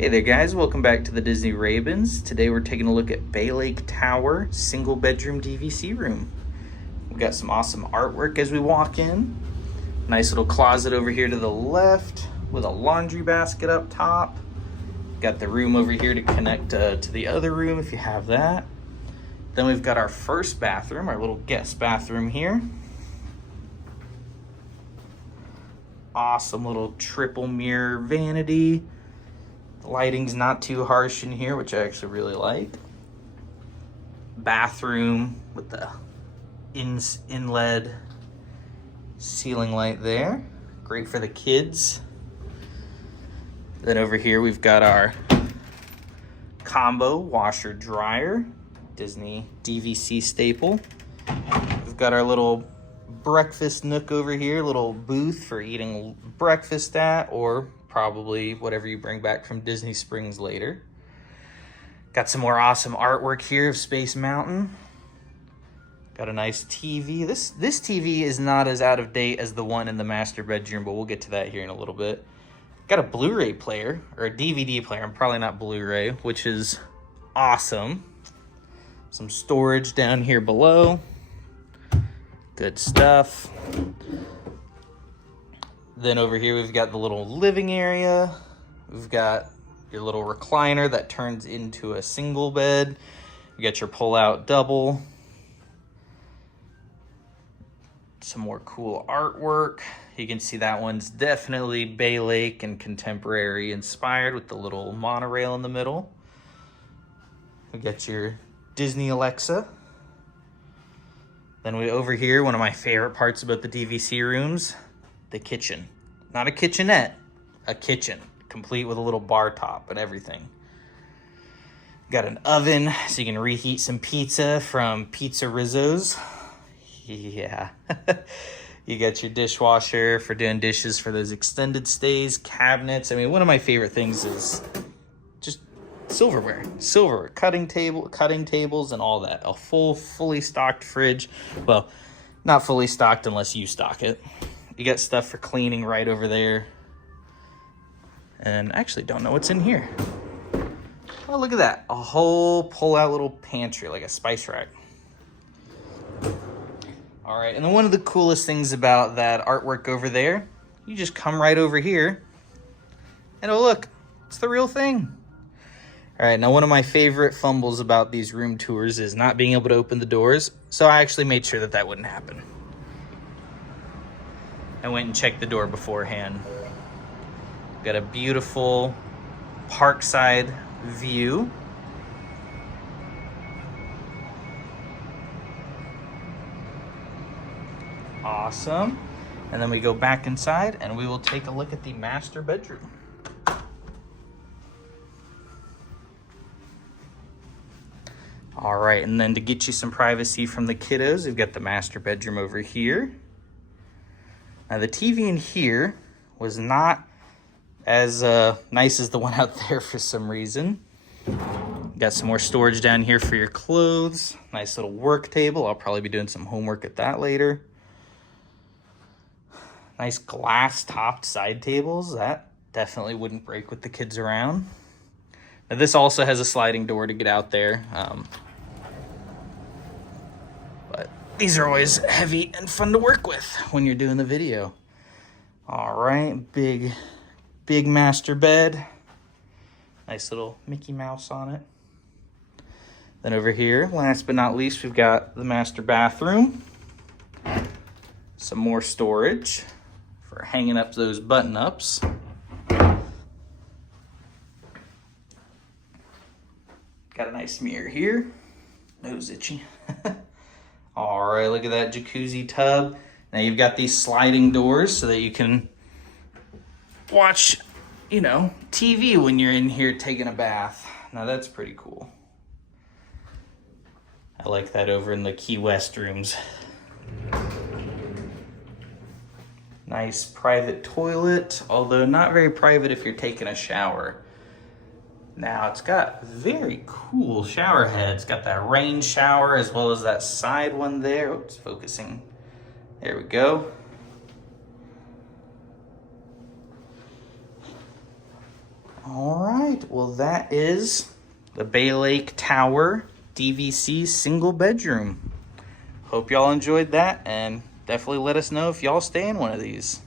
Hey there guys, welcome back to the Disney Ravens. Today we're taking a look at Bay Lake Tower single bedroom DVC room. We've got some awesome artwork as we walk in. Nice little closet over here to the left with a laundry basket up top. Got the room over here to connect to the other room if you have that. Then we've got our first bathroom, our little guest bathroom here. Awesome little triple mirror vanity. The lighting's not too harsh in here, which I actually really like. Bathroom with the in-LED ceiling light there. Great for the kids. Then over here we've got our combo washer dryer, Disney DVC staple. We've got our little breakfast nook over here, little booth for eating breakfast at, or probably whatever you bring back from Disney Springs later. Got some more awesome artwork here of Space Mountain. Got a nice TV. This TV is not as out of date as the one in the master bedroom, but we'll get to that here in a little bit. Got a Blu-ray player, or a DVD player, I'm probably not Blu-ray, which is awesome. Some storage down here below. Good stuff. Then over here we've got the little living area. We've got your little recliner that turns into a single bed. You got your pull-out double. Some more cool artwork. You can see that one's definitely Bay Lake and contemporary inspired with the little monorail in the middle. We got your Disney Alexa. Then over here, one of my favorite parts about the DVC rooms, the kitchen. Not a kitchenette, a kitchen, complete with a little bar top and everything. Got an oven so you can reheat some pizza from Pizza Rizzo's. Yeah. You got your dishwasher for doing dishes for those extended stays, cabinets. I mean, one of my favorite things is just silverware, cutting tables and all that. A fully stocked fridge. Well, not fully stocked unless you stock it. You got stuff for cleaning right over there. And I actually don't know what's in here. Oh, look at that. A whole pull-out little pantry, like a spice rack. All right, and then one of the coolest things about that artwork over there, you just come right over here and oh look, it's the real thing. All right, now one of my favorite fumbles about these room tours is not being able to open the doors, so I actually made sure that wouldn't happen. I went and checked the door beforehand. Got a beautiful parkside view. Awesome. And then we go back inside and we will take a look at the master bedroom. All right, and then to get you some privacy from the kiddos, we've got the master bedroom over here. Now the TV in here was not as nice as the one out there for some reason. Got some more storage down here for your clothes. Nice little work table. I'll probably be doing some homework at that later. Nice glass topped side tables. That definitely wouldn't break with the kids around. Now this also has a sliding door to get out there. But these are always heavy and fun to work with when you're doing the video. All right, big master bed. Nice little Mickey Mouse on it. Then over here, last but not least, we've got the master bathroom. Some more storage for hanging up those button ups. Got a nice mirror here. Nose itchy. All right, look at that jacuzzi tub. Now you've got these sliding doors so that you can watch, TV when you're in here taking a bath. Now that's pretty cool. I like that over in the Key West rooms. Nice private toilet, although not very private if you're taking a shower. Now it's got very cool shower heads. Got that rain shower as well as that side one there. Oops, focusing. There we go. All right. right, well that is the Bay Lake Tower DVC single bedroom. Hope y'all enjoyed that, and definitely let us know if y'all stay in one of these.